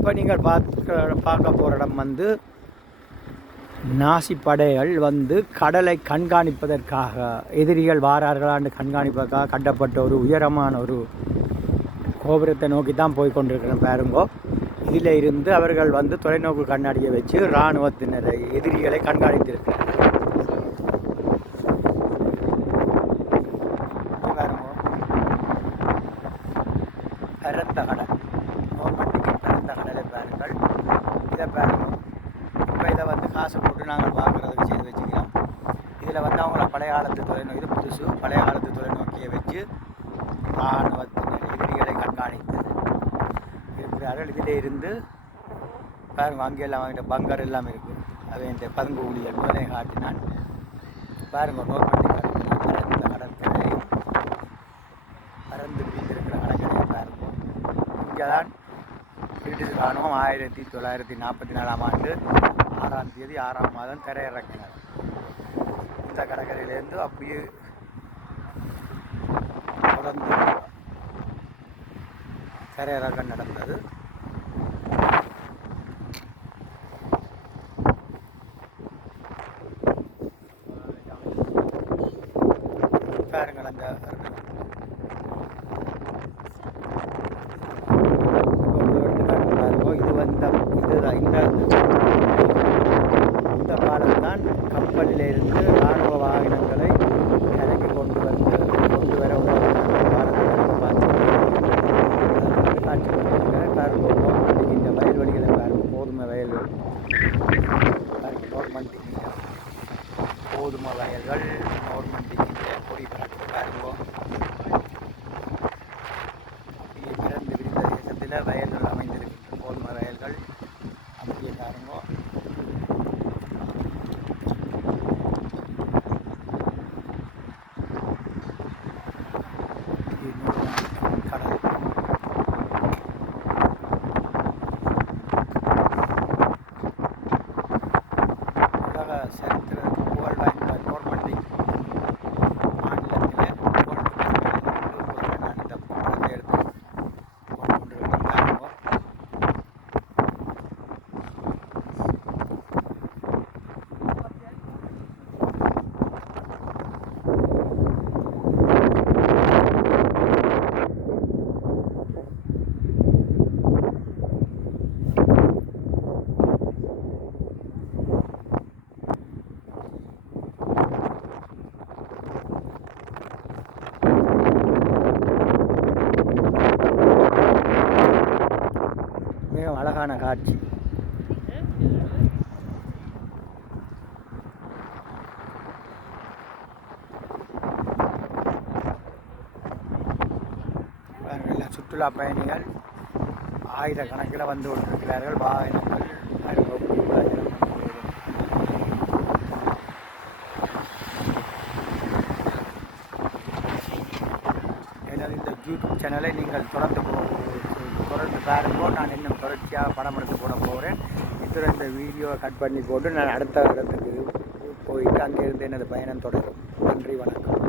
இப்போ நீங்கள் பார்க்க போகிற இடம் வந்து நாசி படைகள் வந்து கடலை கண்காணிப்பதற்காக எதிரிகள் வாரார்களான்னு கண்காணிப்பதற்காக கட்டப்பட்ட ஒரு உயரமான ஒரு கோபுரத்தை நோக்கி தான் போய் கொண்டிருக்கிறேன் பாருங்கோ. இதில் இருந்து அவர்கள் வந்து தொலைநோக்கு கண்ணாடியை வச்சு இராணுவத்தினரை எதிரிகளை கண்காணித்திருக்கிறார். பரந்த கடல், நோர்மண்டிக்கு பரந்த கடலை பாருங்கள். இதை பாருங்கள். இப்போ இதை வந்து காசு போட்டு நாங்கள் பார்க்குறதுக்கு செய்து வச்சுக்கிறோம். இதில் வந்து அவங்கள பழைய காலத்து தொலைநோக்கி, இது புதுசு, பழைய காலத்து தொலைநோக்கியை வச்சு இராணுவத்தினர் எதிரிகளை கண்காணித்து இருக்கிறார்கள். இதிலே இருந்து பாருங்கள், அங்கெல்லாம் வாங்கிட்ட பங்கர் எல்லாம் இருக்குது. அவை இந்த பதுங்கு ஊழியர் முதலே காட்டினான். பாருங்கள், நோர்மண்டி பரந்த கடற்கரையும் பறந்து பிடித்திருக்கிற கடற்கரையை பாருங்கள். இங்கே தான் பிரிட்டிஷ் இராணுவம் 1944ஆம் ஆண்டு 6ஆம் தேதி 6ஆம் மாதம் தரையிறக்கினார். இந்த கடற்கரையிலேருந்து அப்படியே தொடர்ந்து தரையிறக்கம் நடந்தது. பாருங்கள், அந்த இது வந்த இந்த காலம்தான் கப்பலில் இருந்து இராணுவ வாகனங்களை கரைக்கு கொண்டு வர காட்சி பாருங்கள். இந்த வயல்வெளிகளை பாருங்கள், கோதுமை வயல்கள் நோர்மண்டிக்கு கோதுமை வயல்கள், நோர்மண்டிக்கு கொடி பறக்க பாருங்கள். பிறந்து விரிந்த தேசத்தில் வயல்கள் அமைந்திருக்கின்ற கோதுமை வயல்கள் அப்படியே பாருங்க. கடல் உலக சரித்திரத்துக்கு புகழ் வாய்ந்த நோர்மண்டி மாநிலத்தில் நான் இந்த படத்தை எடுத்து கொண்டிருக்கிறேன் பாருங்க. மிக அழகான காட்சி. சுற்றுலா பயணிகள் ஆயிரக்கணக்கில் வந்து கொண்டிருக்கிறார்கள். வாகனங்கள் எனது இந்த யூடியூப் சேனலை நீங்கள் தொடர்ந்து பாருங்கோ. நான் இன்னும் தொடர்ச்சியாக படம் எடுத்து போட போகிறேன். இத்துடன் இந்த வீடியோவை கட் பண்ணி போட்டு நான் அடுத்த இடத்துக்கு போயிட்டு அங்கேருந்து எனது பயணம் தொடரும். நன்றி, வணக்கம்.